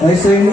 దయచేయండి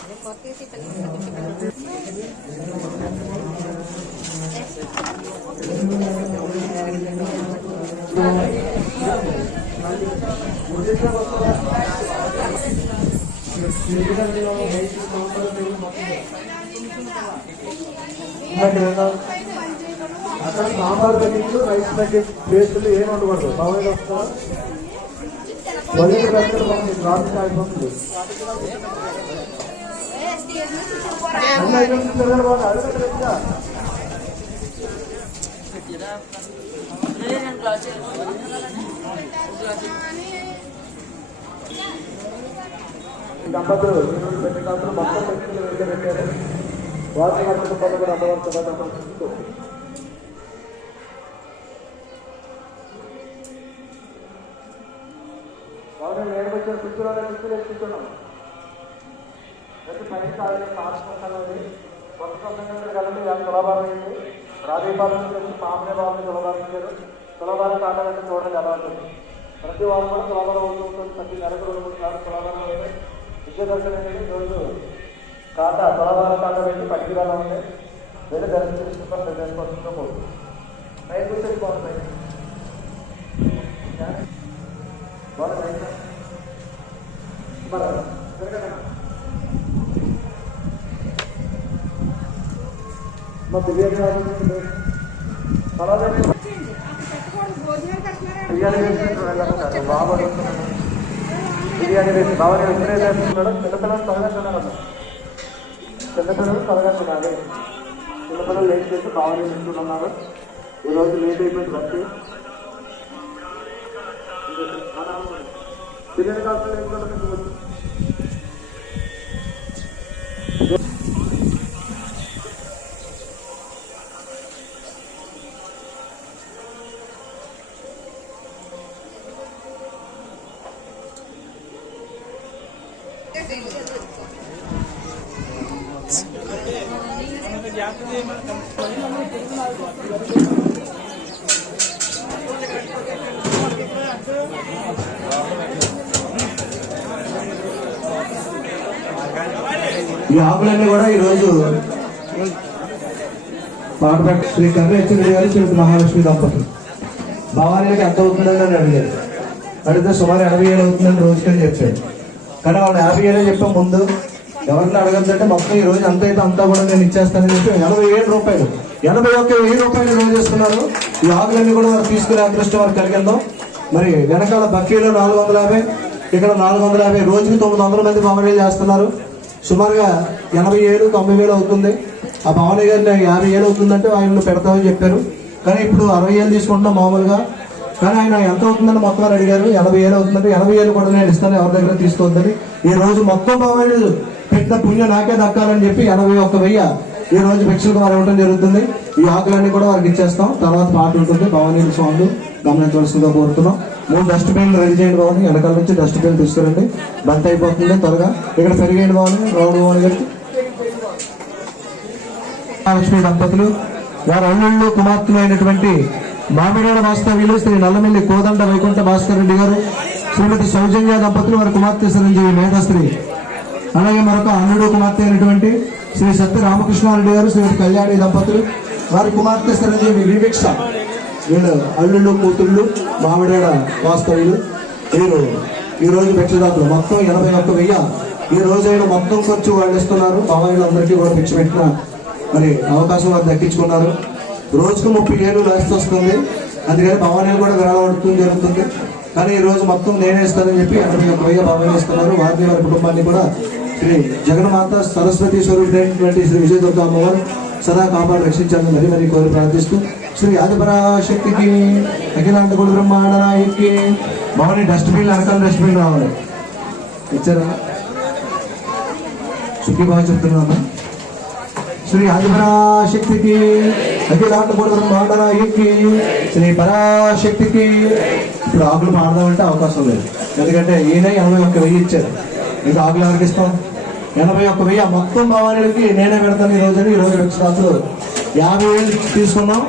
Ini kopi sih tadi kita bikin. అక్కడ సాంబార్ ప్యాకెట్లు రైస్ ప్యాకెట్ పేస్టులు ఏమి ఉండకూడదు బాగా వస్తారు బయట పెట్టడం మనకి ట్రాఫిక్ అయిపోతుంది అన్ని ఐటమ్స్ తిరగడం బాగా ఇంకా. ఈ దంపతులు ఈ రోజు పెట్టిన కాలంలో మొత్తం వ్యక్తులు వెళ్ళి పెట్టారు. వారి వారి కుటుంబాలు కూడా అందవలసిన దంపతులు బాగా నేను వచ్చిన కూర్చున్నాను ప్రతి పని కొత్త సంబంధం కలిపి ఎంత సులభాన్ని కావాలంటే చూడండి ఎలా ఉంటుంది ప్రతి వాళ్ళు కూడా సులభం అవుతూ ఉంటుంది ప్రతి నెలకు రెండు మూడు సార్లు సులభంగా ఉంటాయి విద్య దర్శనం అనేది రోజు కాటా సులభాల ఖాతా పెట్టి పట్టికలో ఉంటాయి వెళ్ళి దర్శనం చేసుకుంటాం దర్శనం పోతుంది. రైతు కూర్చొని బాగుంటాయి బాగుంటాయి మరి తిరగండి. మా బిర్యానీ తర్వాత బిర్యానీ వేసి వెళ్ళాలి బాబు బిర్యానీ వేసి బాబా నేను ఇప్పుడే చేస్తున్నాడు చిన్నపిల్లలు తొలగట్టున్నారు చిన్నపిల్లలు తొలగట్టున్నారు చిన్నపిల్లలు లేట్ చేసి బాగా తింటున్నారు ఈరోజు లేట్ అయిపోయింది బట్టి బిర్యానీ కావాలి ఈ ఆకులన్నీ కూడా ఈరోజు పాటపట్టి శ్రీ కర్ణేశ్వరి గారు శ్రీ మహాలక్ష్మి దంపతులు. భవానీకి ఎంత అవుతుందని అని అడిగారు. అడిగితే సుమారు ఎనభై ఏళ్ళు అవుతుందని రోజుకని చెప్పాడు కానీ వాళ్ళు యాభై ఏళ్ళే చెప్పాం ముందు ఎవరిని అడగద్దంటే మొత్తం ఈ రోజు అంత అయితే అంతా కూడా నేను ఇచ్చేస్తానని చెప్పి ఎనభై ఏడు రూపాయలు ఎనభై ఒక్క వెయ్యి రూపాయలు రోజు చేస్తున్నారు ఈ ఆకులన్నీ కూడా వారు తీసుకునే అదృష్టం వారు కలిగిందాం మరి వెనకాల బక్కీలో నాలుగు వందల యాభై ఇక్కడ నాలుగు వందల యాభై రోజుకి తొమ్మిది వందల మంది పంపిణీ చేస్తున్నారు. సుమారుగా ఎనభై ఏడు తొంభై వేలు అవుతుంది. ఆ భవని గారిని యాభై ఏళ్ళు అవుతుందంటే ఆయన పెడతామని చెప్పారు. కానీ ఇప్పుడు అరవై ఏళ్ళు తీసుకుంటున్నాం మామూలుగా. కానీ ఆయన ఎంత అవుతుందని మొత్తం అని అడిగారు. ఎనభై ఏళ్ళు అవుతుందంటే ఎనభై ఏళ్ళు కూడా నేను ఇస్తాను ఎవరి దగ్గర తీసుకోవద్దని. ఈ రోజు మొత్తం భవనీలు పెట్టిన పుణ్యం నాకే దక్కాలని చెప్పి ఎనభై ఒక్క వెయ్యి ఈ రోజు భిక్షలకు వారు ఇవ్వడం జరుగుతుంది. ఈ ఆకులన్నీ కూడా వారికి ఇచ్చేస్తాం. తర్వాత పాట ఉంటుంది. భవానీ స్వాములు గమనించవలసిందిగా కోరుతున్నాం. మూడు డస్ట్బిన్ రెడీ చేయండి భవాని వెనకాల నుంచి డస్ట్బిన్ తీసుకురండి. బంత్ అయిపోతుంది త్వరగా. ఇక్కడ పెరిగేయండి భవాని రౌండ్ భవాని గారికి లక్ష్మి దంపతులు వారి అల్లుళ్ళు కుమార్తెలు అయినటువంటి మామిడాడ వాస్తవ్యులు శ్రీ నల్లమల్లి కోదండ వైకుంఠ భాస్కర్ రెడ్డి గారు శ్రీమతి సౌజన్య దంపతులు వారి కుమార్తె చిరంజీవి మేధశ్రీ అలాగే మరొక అన్నుడు కుమార్తె అయినటువంటి శ్రీ సత్య రామకృష్ణారెడ్డి గారు శ్రీ కళ్యాణి దంపతులు. వారి కుమార్తె చిరంజీవి వివిక్ష. వీళ్ళు అల్లుళ్ళు కూతుళ్ళు మామిడాడ వాస్తవులు వీరు ఈ రోజు మొత్తం ఎనభై ఒక్క వెయ్యి. ఈ రోజు అయిన మొత్తం ఖర్చు వాళ్ళు ఇస్తున్నారు అందరికీ కూడా పిచ్చి పెట్టిన మరి అవకాశం వారు దక్కించుకున్నారు. రోజుకు ముప్పై ఏళ్ళు లాస్ట్ వస్తుంది. అందుకని భవానీ కూడా విరాళం జరుగుతుంది. కానీ ఈ రోజు మొత్తం నేనే ఇస్తానని చెప్పి ఎనభై ఒక్క వెయ్యి భవానీ ఇస్తున్నారు. వారిని వారి కుటుంబాన్ని కూడా శ్రీ జగన్మాత సరస్వతి స్వరూపుడైనటువంటి శ్రీ విజయదుర్గ అమ్మవారు సదా కాపాడు రక్షించాలని మరీ మరి కోరి ప్రార్థిస్తూ శ్రీ ఆదిపరాశక్తికి అఖిలాంత గుడి బ్రహ్మాండ నాయకి భవని డస్ట్బిన్ అనకాల డస్ట్బిన్ రావాలి. ఇచ్చారా? సుఖీభావ చెప్తున్నాను. శ్రీ ఆదిపరాశక్తికి అఖిలాంత గుడి బ్రహ్మాండ నాయకి శ్రీ పరాశక్తికి. ఇప్పుడు ఆకులు మాడదామంటే అవకాశం లేదు. ఎందుకంటే ఈయన ఎనభై ఒక్క వెయ్యి ఇచ్చారు. ఇది ఆకులు ఎవరికి ఇస్తాం ఎనభై ఒక్క వెయ్యి మొత్తం భవానీలకి నేనే పెడతాను ఈ రోజు ఈ రోజు వచ్చిన యాభై వేలు తీసుకున్నాం.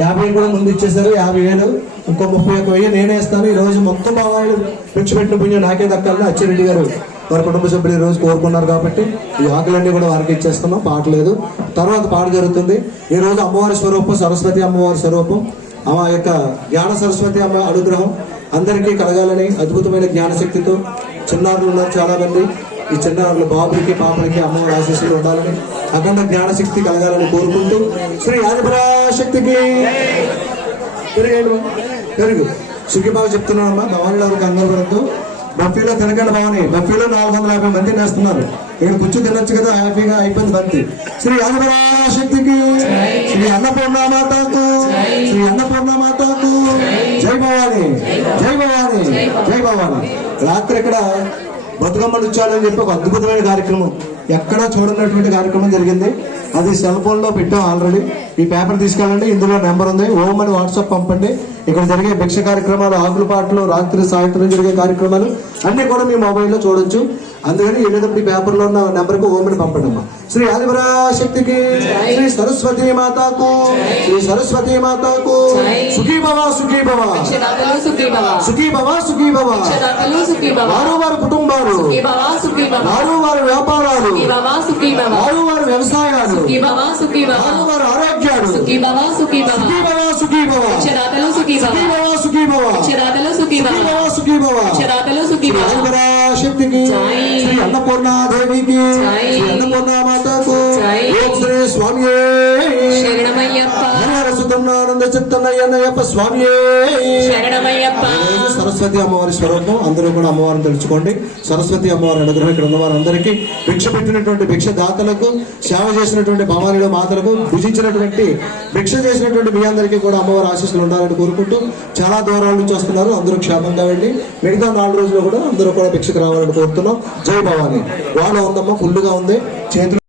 యాభై వేలు కూడా ముందు ఇచ్చేసారు యాభై వేలు. ఇంకో ముప్పై ఒక్క వెయ్యి నేనే ఇస్తాను ఈ రోజు మొత్తం భవానీలు పెంచిపెట్టిన పుణ్యం నాకే దక్కాలని అచ్చిరెడ్డి గారు వారి కుటుంబ సభ్యులు ఈ రోజు కోరుకున్నారు కాబట్టి ఈ ఆకులన్నీ కూడా వారికి ఇచ్చేస్తున్నాం. పాట లేదు. తర్వాత పాట జరుగుతుంది. ఈ రోజు అమ్మవారి స్వరూపం సరస్వతి అమ్మవారి స్వరూపం ఆ యొక్క జ్ఞాన సరస్వతి అమ్మ అనుగ్రహం అందరికీ కలగాలని అద్భుతమైన జ్ఞానశక్తితో చిన్నారులు ఉన్నారు చాలా మంది ఈ చిన్నారులు బాబులకి పాపలకి అమ్మవారి ఆశీస్సులు ఉండాలని అఖండ జ్ఞానశక్తి కలగాలని కోరుకుంటూ శ్రీ ఆదిపరాశక్తికి పెరుగు పెరుగు సుఖిబాబు చెప్తున్నానమ్మా భవానీలో ఎవరికి కంగారు బఫీలో తినకండి భవాని. బఫీలో నాలుగు వందల యాభై మంది నేస్తున్నారు ఇక్కడ కూర్చొని తినొచ్చు కదా హ్యాపీగా అయిపోయింది బంతి. శ్రీ ఆదిపరాశక్తికి శ్రీ అన్నపూర్ణ మాతకు శ్రీ అన్నపూర్ణ మాతకు. జై భవాని జై భవాని. జై భవాని రాత్రి ఇక్కడ బతుకమ్మ నృత్యాలని చెప్పి ఒక అద్భుతమైన కార్యక్రమం ఎక్కడా చూడనటువంటి కార్యక్రమం జరిగింది. అది సెల్ ఫోన్లో పెట్టాం ఆల్రెడీ. ఈ పేపర్ తీసుకెళ్ళండి ఇందులో నెంబర్ ఉంది. ఓం అని వాట్సాప్ పంపండి. ఇక్కడ జరిగే భిక్ష కార్యక్రమాలు ఆకుల పాటలు రాత్రి సాయంత్రం జరిగే కార్యక్రమాలు అన్ని కూడా మీ మొబైల్లో చూడొచ్చు. అందుకని వెళ్ళేటప్పుడు ఈ పేపర్లో ఉన్న నెంబర్కు ఓం అని పంపండి అమ్మా శ్రీ ఆదిపరాశక్తికి శ్రీ సరస్వతి మాతాకు శ్రీ సరస్వతి మాతాకు సుఖీ భవ సుఖీ భవ క్షదాతలు సుఖీ భవ సుఖీ భవ సుఖీ భవ క్షదాతలు సుఖీ భవ వారు వారి కుటుంబాలు సుఖీ భవ సుఖీ భవ వారు వారి వ్యాపారాలు సుఖీ భవ సుఖీ భవ వారు వారి వ్యవసాయాలు సుఖీ భవ సుఖీ భవ వారు వారి ఆరోగ్యాలు సుఖీ భవ సుఖీ భవ సుఖీ భవ సుఖీ భవ క్షదాతలు సుఖీ భవ సుఖీ భవ సుఖీ భవ క్షదాతలు సుఖీ సుఖీ భవ భవ సుఖీ భవ క్షదాతలు సుఖీ భవ శక్తికి జై. శ్రీ అన్నపూర్ణాదేవికి జై. శ్రీ అన్నపూర్ణ మాతకు జై. శరణమయ్యప్ప. శరణమయ్యప్ప. సరస్వతి అమ్మవారి స్వరూపం. అందరూ కూడా అమ్మవారిని తెలుసుకోండి. సరస్వతి అమ్మవారి అనుగ్రహం ఇక్కడ ఉన్న వారందరికీ భిక్ష పెట్టినటువంటి భిక్ష దాతలకు సేవ చేసినటువంటి భవానీలు మాతలకు భుజించినటువంటి భిక్ష చేసినటువంటి మీ అందరికీ కూడా అమ్మవారి ఆశీస్సులు ఉండాలని కోరుకుంటూ చాలా దూరాల నుంచి వస్తున్నారు. అందరూ క్షేమంగా వెళ్ళి మిగతా నాలుగు రోజులు కూడా అందరూ కూడా భిక్షకు రావాలని కోరుతున్నాం. జై భవాని. వాళ్ళ ఉందమ్మా ఫుల్గా ఉంది. చేతులు